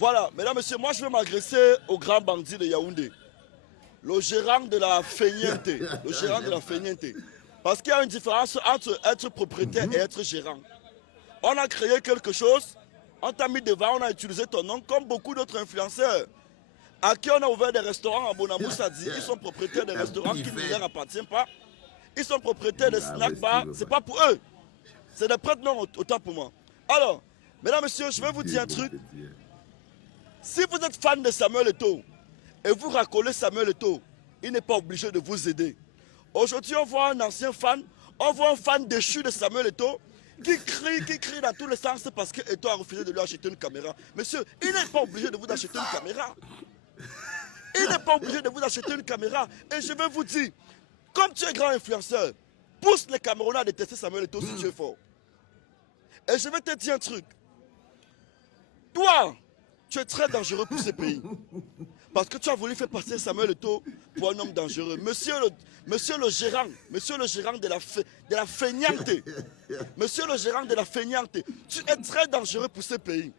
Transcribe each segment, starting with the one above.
Voilà, mesdames, messieurs, moi je vais m'agresser au grand bandit de Yaoundé, le gérant de la Feignente, le gérant de la Feignente. Parce qu'il y a une différence entre être propriétaire et être gérant. On a créé quelque chose, on t'a mis devant, on a utilisé ton nom, comme beaucoup d'autres influenceurs. À qui on a ouvert des restaurants en Bonamoussadi, ils sont propriétaires des restaurants qui ne leur appartiennent pas. Ils sont propriétaires de snack bars, c'est pas pour eux. C'est des prêtres non autant pour moi. Alors, mesdames, messieurs, je vais vous dire un truc. Si vous êtes fan de Samuel Eto'o et vous racolez Samuel Eto'o, il n'est pas obligé de vous aider. Aujourd'hui, on voit un ancien fan, on voit un fan déchu de Samuel Eto'o qui crie dans tous les sens parce que Eto'o a refusé de lui acheter une caméra. Monsieur, il n'est pas obligé de vous acheter une caméra. Il n'est pas obligé de vous acheter une caméra. Et je vais vous dire, comme tu es grand influenceur, pousse les Camerounais à détester Samuel Eto'o si tu es fort. Et je vais te dire un truc. Toi, tu es très dangereux pour ce pays. Parce que tu as voulu faire passer Samuel Eto'o pour un homme dangereux. Monsieur le gérant de la feignante. Monsieur le gérant de la feignante, tu es très dangereux pour ce pays.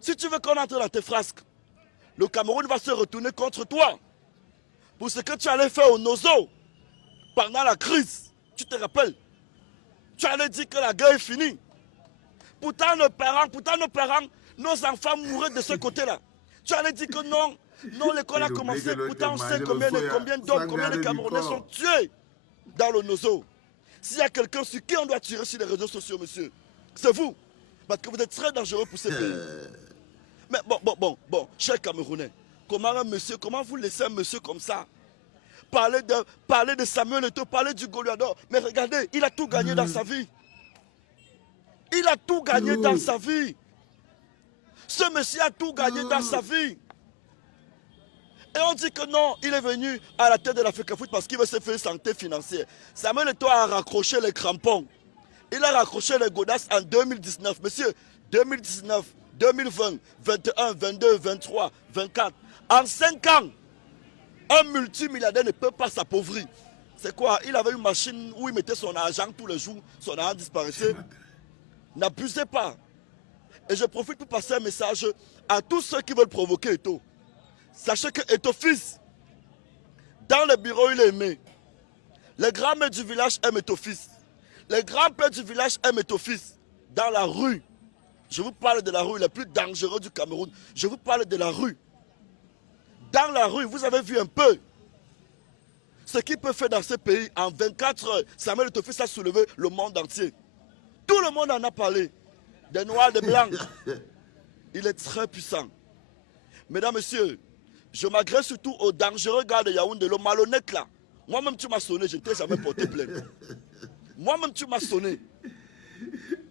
Si tu veux qu'on entre dans tes frasques, le Cameroun va se retourner contre toi. Pour ce que tu allais faire au Nozo pendant la crise. Tu te rappelles? Tu allais dire que la guerre est finie. Pourtant nos parents, nos enfants mouraient de ce côté-là. Tu allais dire que non, l'école a commencé. Pourtant on sait combien d'hommes, combien de Camerounais sont tués dans le Nozo. S'il y a quelqu'un sur qui on doit tirer sur les réseaux sociaux, monsieur, c'est vous. Parce que vous êtes très dangereux pour ce pays. Mais bon, cher Camerounais, comment vous laissez un monsieur comme ça parler de Samuel Eto'o, parler du Goliath? Mais regardez, il a tout gagné dans sa vie. Il a tout gagné dans sa vie. Ce monsieur a tout gagné dans sa vie. Et on dit que non, il est venu à la tête de l'Afrique Foot parce qu'il veut se faire santé financière. Samuel Eto'o a raccroché les crampons. Il a raccroché les godasses en 2019. Monsieur, 2019, 2020, 21, 22, 23, 24. En 5 ans, un multimilliardaire ne peut pas s'appauvrir. C'est quoi? Il avait une machine où il mettait son argent tous les jours. Son argent disparaissait. N'abusez pas. Et je profite pour passer un message à tous ceux qui veulent provoquer Eto'o. Sachez que Eto'o fils, dans le bureau, il est aimé. Les grands-mères du village aiment Eto'o fils. Les grands-pères du village aiment Eto'o fils. Dans la rue, je vous parle de la rue la plus dangereuse du Cameroun. Je vous parle de la rue. Dans la rue, vous avez vu un peu ce qu'il peut faire dans ce pays en 24 heures. Samuel Eto'o fils a soulevé le monde entier. Tout le monde en a parlé. Des noirs, des blancs. Il est très puissant. Mesdames, messieurs, je m'agresse surtout au dangereux gars de Yaoundé, le malhonnête là. Moi-même, tu m'as sonné, je ne t'ai jamais porté plainte. Moi-même, tu m'as sonné.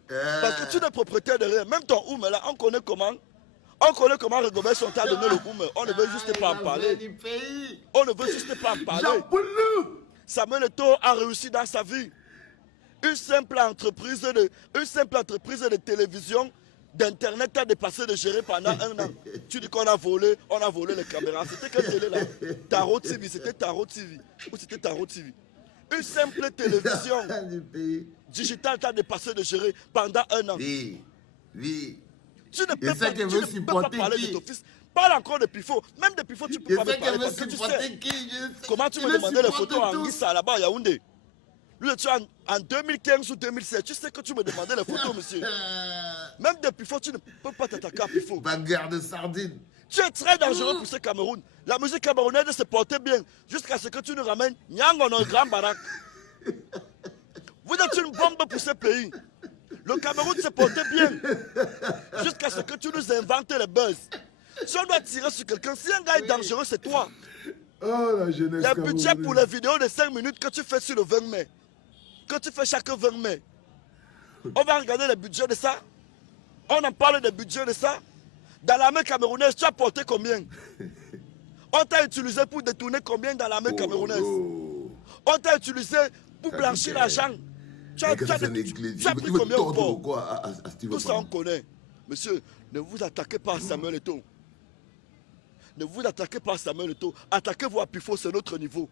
Parce que tu n'es propriétaire de rien. Même ton oum là, on connaît comment. On connaît comment Rigobert sont à donner le oum. On ne veut juste pas en parler. On ne veut juste pas en parler. Samuel Eto'o a réussi dans sa vie. Une simple entreprise de télévision, d'internet a dépassé de gérer pendant 1 an. Tu dis qu'on a volé les caméras. C'était quelle télé là? Taro TV, c'était Taro TV. Ou c'était Taro TV. Une simple télévision digitale t'a dépassé de gérer pendant 1 an. Oui. Tu ne peux pas parler de ton fils. Parle encore de Pifo. Même de Pifo, tu ne peux pas me parler parce que tu sais. Comment tu me demandais les photos en Anguissa là-bas à Yaoundé? Lui, tu es en 2015 ou 2016. Tu sais que tu me demandais les photos, monsieur. Même de Pifo, tu ne peux pas t'attaquer à Pifo. Bagarre de sardines. Tu es très dangereux pour ce Cameroun. La musique camerounaise se portait bien jusqu'à ce que tu nous ramènes Nyango dans le grand baraque. Vous êtes une bombe pour ce pays. Le Cameroun se portait bien jusqu'à ce que tu nous inventes les buzz. Si on doit tirer sur quelqu'un, si un gars est dangereux, c'est toi. Oh, la jeunesse. Le budget pour les vidéos de 5 minutes que tu fais sur le 20 mai, que tu fais chaque 20 mai, on va regarder le budget de ça. On en parle des budgets de ça. Dans l'armée camerounaise, tu as porté combien? On t'a utilisé pour détourner combien dans l'armée camerounaise? On t'a utilisé pour blanchir l'argent. Tu as pris combien au port? Tout ça on connaît. Monsieur, ne vous attaquez pas à Samuel Eto'o. Ne vous attaquez pas à Samuel Eto'o. Attaquez-vous à Pifo, c'est notre niveau.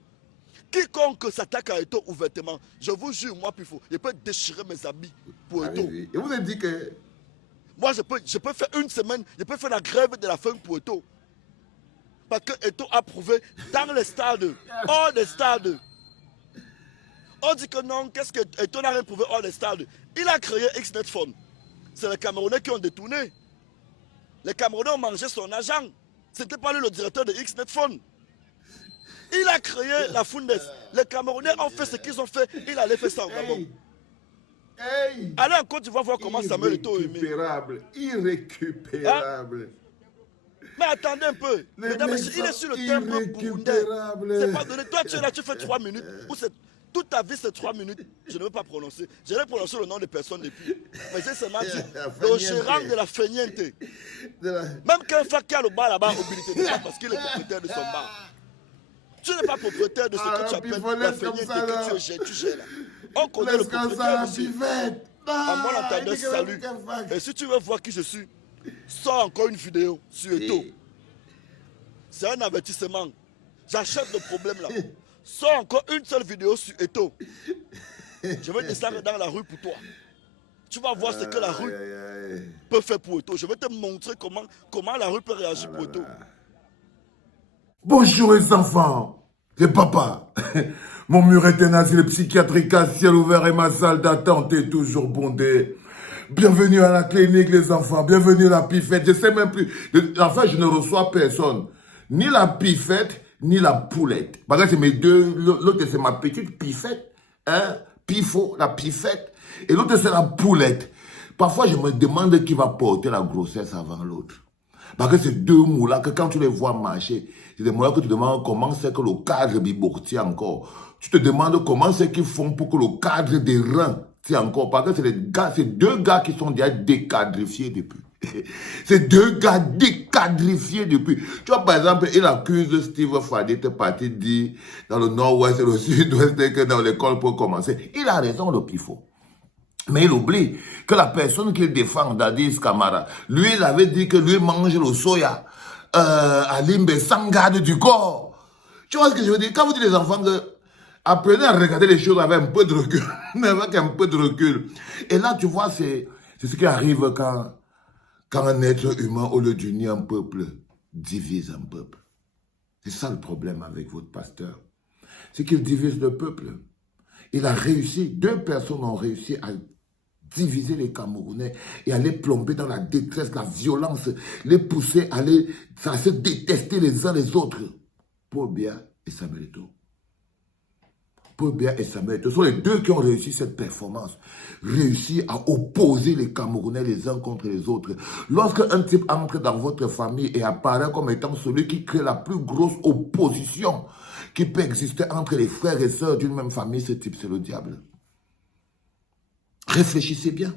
Quiconque s'attaque à Eto'o ouvertement, je vous jure, moi Pifo, je peux déchirer mes habits pour Eto'o. Et vous avez dit que... Moi, je peux faire une semaine, je peux faire la grève de la faim pour Eto'o. Parce que Eto'o a prouvé dans les stades, hors des stades. On dit que non, qu'est-ce que Eto'o n'a rien prouvé hors des stades. Il a créé Xnet Phone. C'est les Camerounais qui ont détourné. Les Camerounais ont mangé son argent. Ce n'était pas lui le directeur de Xnet Phone. Il a créé la Fundes. Les Camerounais ont fait ce qu'ils ont fait. Il allait faire ça au Gabon. Hey. Allez en Côte d'Ivoire voir comment Samuel Eto'o est aimé. Irrécupérable. Mais attendez un peu. Mesdames, il est sur le timbre burundais. C'est pas donné. Toi, tu es là, tu fais 3 minutes. Ou toute ta vie, c'est 3 minutes. Je ne veux pas prononcer. Je vais prononcer le nom de personne depuis. Mais j'ai seulement dit le gérant de la Feigniente. Même qu'un fac qui a le bar là-bas, obligé pas parce qu'il est propriétaire de son bar. Tu n'es pas propriétaire de ce que tu appelles la Feigniente que tu gères là. On connaît le propriétaire aussi. À moi, l'entendeur, salut. Et si tu veux voir qui je suis, sors encore une vidéo sur Eto'o. C'est un avertissement. J'achète le problème là. Sors encore une seule vidéo sur Eto'o. Je vais descendre dans la rue pour toi. Tu vas voir ce que la rue peut faire pour Eto'o. Je vais te montrer comment la rue peut réagir pour Eto'o. Bonjour les enfants, c'est papa. Mon mur est un asile psychiatrique à ciel ouvert et ma salle d'attente est toujours bondée. Bienvenue à la clinique les enfants, bienvenue à la pifette. Je sais même plus, enfin je ne reçois personne. Ni la pifette, ni la poulette. Parce que c'est mes deux, l'autre c'est ma petite pifette, hein, pifo, la pifette. Et l'autre c'est la poulette. Parfois je me demande qui va porter la grossesse avant l'autre. Parce que c'est deux moulins que quand tu les vois marcher, c'est des moulins que tu te demandes comment c'est que le cadre bibourtier encore. Tu te demandes comment c'est qu'ils font pour que le cadre des reins tient encore. Parce que c'est deux gars qui sont déjà déquadrifiés depuis. C'est deux gars déquadrifiés depuis. Tu vois, par exemple, il accuse Steve Fadit de partir dire dans le nord-ouest et le sud-ouest que dans l'école pour commencer. Il a raison, le pifo. Mais il oublie que la personne qu'il défend, Dadis Camara, lui, il avait dit que lui mange le soya à Limbe sans garde du corps. Tu vois ce que je veux dire? Quand vous dites les enfants que apprenez à regarder les choses avec un peu de recul, avec un peu de recul. Et là, tu vois, c'est ce qui arrive quand un être humain, au lieu d'unir un peuple, divise un peuple. C'est ça le problème avec votre pasteur. C'est qu'il divise le peuple. Il a réussi, deux personnes ont réussi à diviser les Camerounais et à les plomber dans la détresse, la violence, les pousser à se détester les uns les autres. Paul Biya et Samuel Eto'o. Paul Biya et Samuel Eto'o sont les deux qui ont réussi cette performance, réussi à opposer les Camerounais les uns contre les autres. Lorsque un type entre dans votre famille et apparaît comme étant celui qui crée la plus grosse opposition qui peut exister entre les frères et sœurs d'une même famille, ce type, c'est le diable. Réfléchissez bien.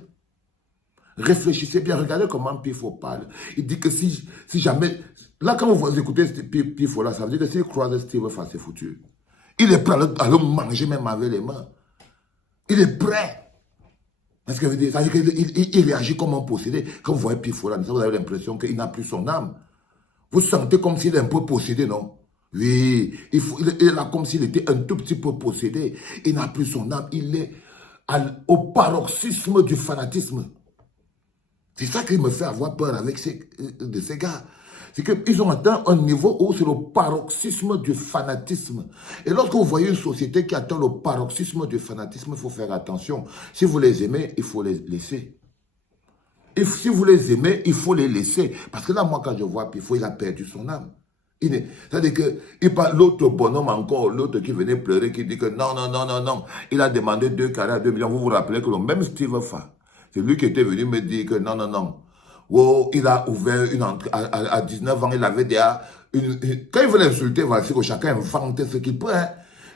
Réfléchissez bien. Regardez comment Pifo parle. Il dit que si jamais... Là, quand vous écoutez Pifo, là, ça veut dire que s'il croise Steve, c'est foutu. Il est prêt à le manger même avec les mains. Il est prêt. Parce que ça veut dire qu'il réagit comme un possédé. Quand vous voyez Pifo, là, vous avez l'impression qu'il n'a plus son âme. Vous sentez comme s'il est un peu possédé, non? Oui, il est là comme s'il était un tout petit peu possédé. Il n'a plus son âme. Il est au paroxysme du fanatisme. C'est ça qui me fait avoir peur avec ces gars. C'est qu'ils ont atteint un niveau où c'est le paroxysme du fanatisme. Et lorsque vous voyez une société qui atteint le paroxysme du fanatisme, il faut faire attention. Si vous les aimez, il faut les laisser. Et si vous les aimez, il faut les laisser. Parce que là, moi, quand je vois Pifo, il a perdu son âme. C'est-à-dire que l'autre bonhomme encore, l'autre qui venait pleurer, qui dit que non, non, non, non, non. Il a demandé 2 carrés à 2 millions. Vous vous rappelez que le même Steve Fa, c'est lui qui était venu me dire que non, non, non. Oh, il a ouvert une entrée, à 19 ans, il avait déjà quand il veut l'insulter, voilà, c'est que chacun invente ce qu'il peut. Hein.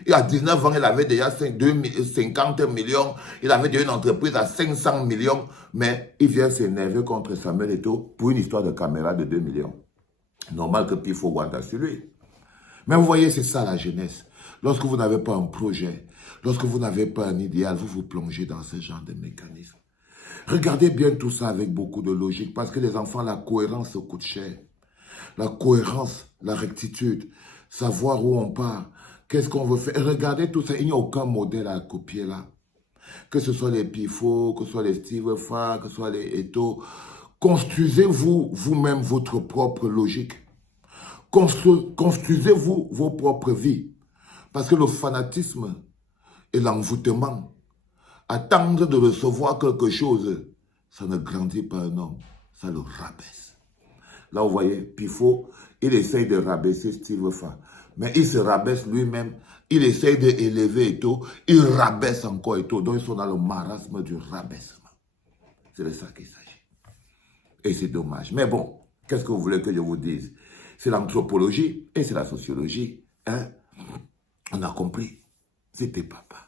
Et à 19 ans, il avait déjà 50 millions. Il avait déjà une entreprise à 500 millions. Mais il vient s'énerver contre Samuel Eto'o pour une histoire de caméra de 2 millions. Normal que Pifo Wanda sur lui. Mais vous voyez, c'est ça la jeunesse. Lorsque vous n'avez pas un projet, lorsque vous n'avez pas un idéal, vous vous plongez dans ce genre de mécanisme. Regardez bien tout ça avec beaucoup de logique, parce que les enfants, la cohérence coûte cher. La cohérence, la rectitude, savoir où on part, qu'est-ce qu'on veut faire. Et regardez tout ça, il n'y a aucun modèle à copier là. Que ce soit les Pifo, que ce soit les Steve Fa, que ce soit les Eto'o, Construisez-vous vous-même votre propre logique. Construisez-vous vos propres vies. Parce que le fanatisme et l'envoûtement, attendre de recevoir quelque chose, ça ne grandit pas un homme, ça le rabaisse. Là, vous voyez, Pifo, il essaye de rabaisser Steve Fa. Mais il se rabaisse lui-même, il essaye d'élever et tout, il rabaisse encore et tout. Donc, ils sont dans le marasme du rabaissement. C'est de ça qu'il s'agit. Et c'est dommage. Mais bon, qu'est-ce que vous voulez que je vous dise? C'est l'anthropologie et c'est la sociologie. Hein? On a compris. C'était papa.